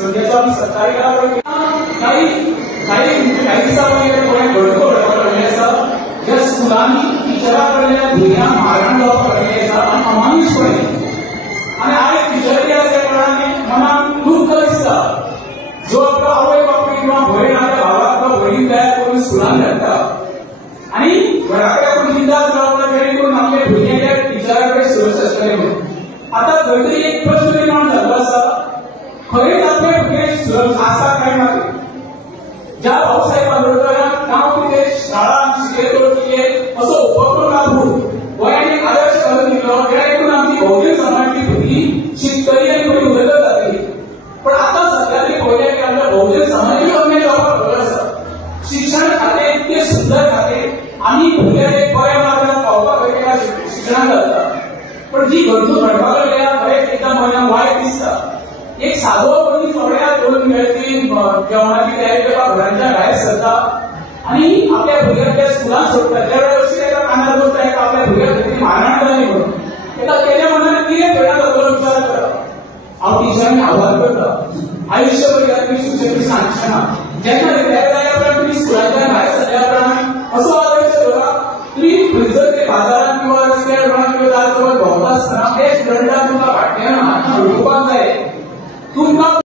सध्याच्या आम्ही सरकारी काही दिवसांमध्ये घडतो घडले आसा ज्या स्कुलांनी टिचरा कडल्यान भुरग्यांक मारण जावप घडले आसा आनी अमानुशपणे आनी आयज टिचरी आसा कारणान मनाक दुख्ख दिसता जो आपलो आवय बापूय किंवा भयण आपल्या भावाक किंवा भयणीक तयार करून स्कुलान धाडटा आनी घराकडे पण बिंदास रावता जेणे करून आपले भुरगे त्या टिचरा कडेन सुरक्षीत आसतले म्हणून आता खंय तरी एक प्रश्न निर्माण जाल्लो आसा खरेंच आपले भुरगे सुरक्षीत आसा काय ना ज्या भाऊसाहेब आंबेडकरान नांव कितें शाळा शिकयतो कितें असो उपक्रम राबवून गोंयांत एक आदर्श घालून दिलो जेणे करून आमची बहुजन समाजाची भुरगीं शिकतली आनी बरी उदरगत जातली पण आता सध्या तरी पळयलें की आमच्या बहुजन समाजीक अन्याय जावपाक लागलो आसा शिक्षण खातें इतकें सुंदर खातें आनी भुरग्यांक एक बऱ्या मार्गान पावपाक मेळटा शिक्षणाक घालता पण जी घडणूक घडपाक लागल्या खरेंच एकदा मनाक वायट दिसता एक सादो मनीस थोड्या दोन वेळची जेवणाची तयारी करपाक घरांच्या भायर सरता आनी आपल्या भुरग्याक त्या स्कुलान सोडटा त्या वेळार अशी ताका कानार बसता एक आपल्या भुरग्याक खंय मारहाण जाली म्हणून ताका तेच्या मनान कितें घडटा ताचो विचार करा हांव टिचरांक आव्हान करता आयुश्यभर ह्या तुमी शिक्षक सांगना जेन्ना रिटायर जाल्या उपरांत तुमी स्कुलांतल्यान भायर सरल्या उपरांत असो आदर्श दवरा तुमी खंयसर ते बाजारांत किंवा रस्त्यार किंवा दार भोंवता आसतना ते स्टुडंटाक तुमकां फाटल्यान हातान उडोवपाक जाय तुमकां